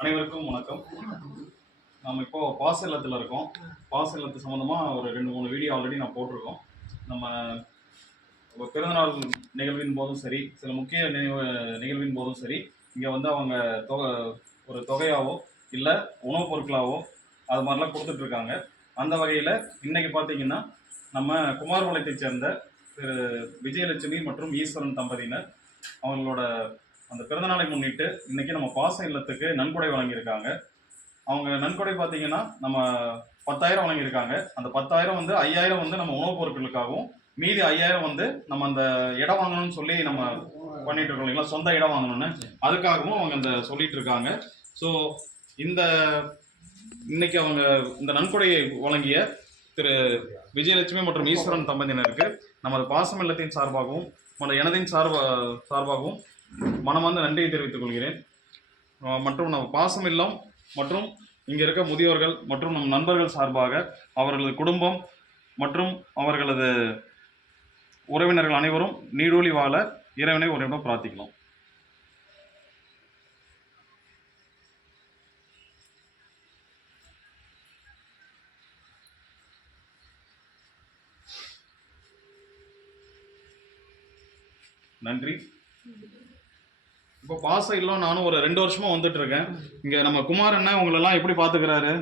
அனைவருக்கும் வணக்கம். நம்ம இப்போ பாச இல்லத்தில் இருக்கோம். பாச இல்லத்து சம்மந்தமாக ஒரு 2-3 வீடியோ ஆல்ரெடி நான் போட்டிருக்கோம். நம்ம பிறந்தநாள் நிகழ்வின் போதும் சரி, சில முக்கிய நிகழ்வின் போதும் சரி, இங்கே வந்து அவங்க ஒரு தொகையாவோ இல்லை உணவுப் பொருட்களாவோ அது மாதிரிலாம் கொடுத்துட்ருக்காங்க. அந்த வகையில் இன்றைக்கி பார்த்தீங்கன்னா நம்ம குமாரபாளையத்தைச் சேர்ந்த திரு விஜயலட்சுமி மற்றும் ஈஸ்வரன் தம்பதியினர் அவங்களோட அந்த பிறந்தநாளை முன்னிட்டு இன்றைக்கி நம்ம பாச இல்லத்துக்கு நன்கொடை வழங்கியிருக்காங்க. அவங்க நன்கொடை பார்த்தீங்கன்னா நம்ம 10,000 வழங்கியிருக்காங்க. அந்த 10,000 வந்து 5,000 வந்து நம்ம உணவுப் பொருட்களுக்காகவும், மீதி 5,000 வந்து நம்ம அந்த இடம் வாங்கணும்னு சொல்லி நம்ம பண்ணிட்டு இருக்கோம் இல்லைங்களா, சொந்த இடம் வாங்கணும்னு, அதுக்காகவும் அவங்க இந்த சொல்லிட்டு இருக்காங்க. ஸோ இன்னைக்கு அவங்க இந்த நன்கொடையை வழங்கிய திரு விஜயலட்சுமி மற்றும் ஈஸ்வரன் தம்பதியினருக்கு நமது பாசம் இல்லத்தின் சார்பாகவும் எனதின் சார்பாகவும் மனமார்ந்த நன்றியை தெரிவித்துக் கொள்கிறேன். மற்றும் நம்ம பாசம் இல்லம் மற்றும் இங்கே இருக்க முதியோர்கள் மற்றும் நம் நண்பர்கள் சார்பாக அவர்களது குடும்பம் மற்றும் அவர்களது உறவினர்கள் அனைவரும் நீடூழி வாழ இறைவனை ஒருவரிடம் பிரார்த்திக்கலாம். நன்றி. இப்போ பாச இல்லம் நானும் ஒரு 2 வருஷமா வந்துட்டு இருக்கேன். இங்க நம்ம குமார் அண்ணன் உங்களெல்லாம் எப்படி பாத்துக்கிறாரு?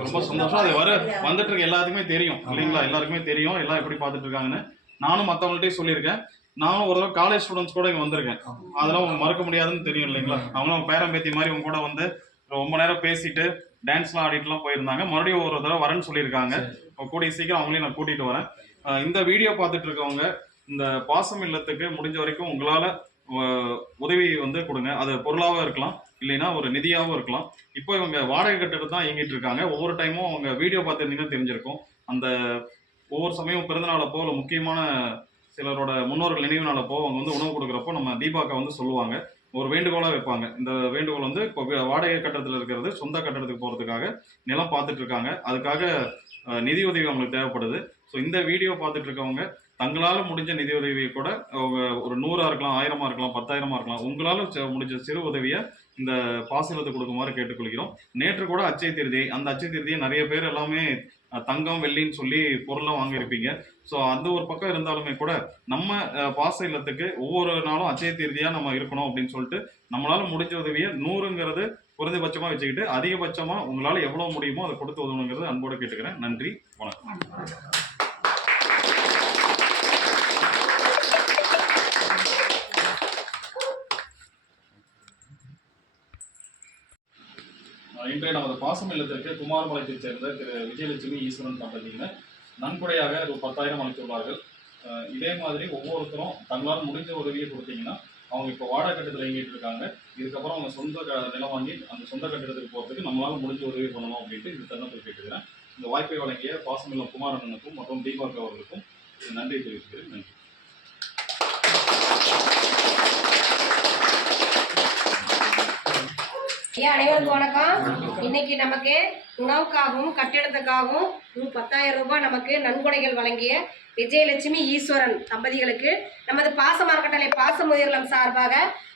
ரொம்ப சந்தோஷம். அது வந்துட்டு இருக்க எல்லாத்துக்குமே தெரியும் இல்லைங்களா, எல்லாருக்குமே தெரியும் எல்லாம் எப்படி பார்த்துட்டு இருக்காங்கன்னு. நானும் மற்றவங்கள்ட்டையும் சொல்லியிருக்கேன். நானும் ஒரு தடவை காலேஜ் ஸ்டூடெண்ட்ஸ் கூட இங்கே வந்திருக்கேன். அதெல்லாம் மறக்க முடியாதுன்னு தெரியும் இல்லைங்களா. அவங்களும் பேரம்பேத்தி மாதிரி உங்க கூட வந்து ரொம்ப நேரம் பேசிட்டு டான்ஸ்லாம் ஆடிட்டுலாம் போயிருந்தாங்க. மறுபடியும் ஒரு தடவை வரேன்னு சொல்லியிருக்காங்க. கூடிய சீக்கிரம் அவங்களையும் நான் கூட்டிகிட்டு வரேன். இந்த வீடியோ பார்த்துட்டு இருக்கவங்க இந்த பாசம் இல்லத்துக்கு முடிஞ்ச வரைக்கும் உங்களால் உதவி வந்து கொடுங்க. அது பொருளாகவும் இருக்கலாம், இல்லைன்னா ஒரு நிதியாகவும் இருக்கலாம். இப்போ இவங்க வாடகை கட்டிட்டு தான் இயங்கிட்டு இருக்காங்க. ஒவ்வொரு டைமும் அவங்க வீடியோ பார்த்துருந்தீங்கன்னா தெரிஞ்சிருக்கும். அந்த ஒவ்வொரு சமயம் பிறந்தநாளப்போ இல்லை முக்கியமான சிலரோட முன்னோர்கள் நினைவு நாளப்போ அவங்க வந்து உணவு கொடுக்குறப்போ நம்ம தீபாக்கா வந்து சொல்லுவாங்க, ஒரு வேண்டுகோளாக வைப்பாங்க. இந்த வேண்டுகோள் வந்து இப்போ வாடகை கட்டடத்தில் இருக்கிறது சொந்த கட்டடத்துக்கு போகிறதுக்காக நிலம் பார்த்துட்டு இருக்காங்க. அதுக்காக நிதி உதவி அவங்களுக்கு தேவைப்படுது. ஸோ இந்த வீடியோ பார்த்துட்டு இருக்கவங்க தங்களால் முடிஞ்ச நிதி உதவியை கூட ஒரு 100 இருக்கலாம், 1000 இருக்கலாம், 10,000 இருக்கலாம், உங்களால் முடிஞ்ச சிறு உதவியை இந்த பாசலத்தை கொடுக்குமாறு கேட்டுக்கொள்கிறோம். நேற்று கூட அச்சய திருதி, அந்த அச்சய திருதியை நிறைய பேர் எல்லாமே தங்கம் வெள்ளின்னு சொல்லி பொருளாக வாங்கியிருப்பீங்க. ஸோ அந்த ஒரு பக்கம் இருந்தாலுமே கூட நம்ம பாச இல்லத்துக்கு ஒவ்வொரு நாளும் அச்சய திருதியாக நம்ம இருக்கணும் அப்படின்னு சொல்லிட்டு நம்மளால முடிஞ்ச உதவியை 100ங்கிறது குறைந்தபட்சமாக வச்சுக்கிட்டு அதிகபட்சமாக உங்களால் எவ்வளோ முடியுமோ அதை கொடுத்து உதவணுங்கிறது அன்போடு கேட்டுக்கிறேன். நன்றி, வணக்கம். இன்றைய நமது பாசம் இல்லத்திற்கு குமாரபாளையத்தைச் சேர்ந்த திரு விஜயலட்சுமி ஈஸ்வரன் தம்பதியினர் நன்கொடையாக 10,000 அளித்துள்ளார்கள். இதே மாதிரி ஒவ்வொருத்தரும் தங்களால் முடிஞ்ச உதவியை கொடுத்தீங்கன்னா அவங்க இப்போ வாடகை கட்டத்தில் இயங்கிட்டு இருக்காங்க. இதுக்கப்புறம் அவங்க சொந்த நிலம் வாங்கி அந்த சொந்த கட்டிடத்துக்கு போகிறதுக்கு நம்மளால முடிஞ்ச உதவி பண்ணணும் அப்படின்ட்டு இந்த தருணத்தில் கேட்டுக்கிறேன். இந்த வாய்ப்பை வழங்கிய பாசம் இல்லம் குமாரண்ணனுக்கும் மற்றும் தீபாக்கா அவர்களுக்கும் நன்றி தெரிவிக்கிறேன். நன்றி. அனைவருக்கும் வணக்கம். இன்னைக்கு நமக்கு உணவுக்காகவும் கட்டிடத்துக்காகவும் 10,000 ரூபாய் நமக்கு நன்கொடைகள் வழங்கிய விஜயலட்சுமி ஈஸ்வரன் தம்பதிகளுக்கு நமது பாசமார்க்கட்டளை பாசமுதிர்லம் சார்பாக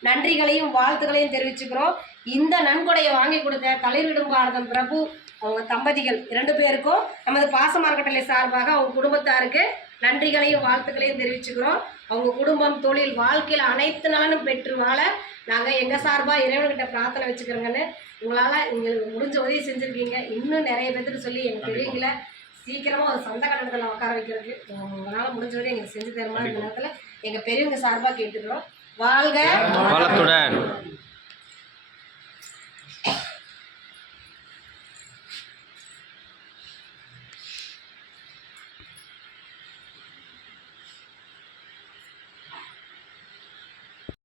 நன்றிகளையும் வாழ்த்துக்களையும் தெரிவிச்சுக்கிறோம். இந்த நன்கொடையை வாங்கி கொடுத்த தளிரிடும் பாரதம் பிரபு அவங்க தம்பதிகள் 2 பேருக்கும் நமது பாசமார்க்கட்டளை சார்பாக அவங்க குடும்பத்தாருக்கு நன்றிகளையும் வாழ்த்துக்களையும் தெரிவிச்சுக்கிறோம். அவங்க குடும்பம், தொழில், வாழ்க்கையில் அனைத்து நலனும் பெற்று வாழ நாங்கள் எங்கள் சார்பாக இறைவன்கிட்ட பிரார்த்தனை வச்சுக்கிறோங்கன்னு. உங்களால் எங்களுக்கு முடிஞ்ச உதவி செஞ்சுருக்கீங்க. இன்னும் நிறைய பேருக்கு சொல்லி எங்கள் பெரியவங்களை சீக்கிரமாக ஒரு சொந்த கட்டடத்தில் உட்கார வைக்கிறதுக்கு உங்களால் முடிஞ்ச உதவி எங்களுக்கு செஞ்சு தருமா இந்த நேரத்தில் எங்கள் பெரியவங்க சார்பாக கேட்டுக்கிறோம். வாழ்க வளத்துடன்.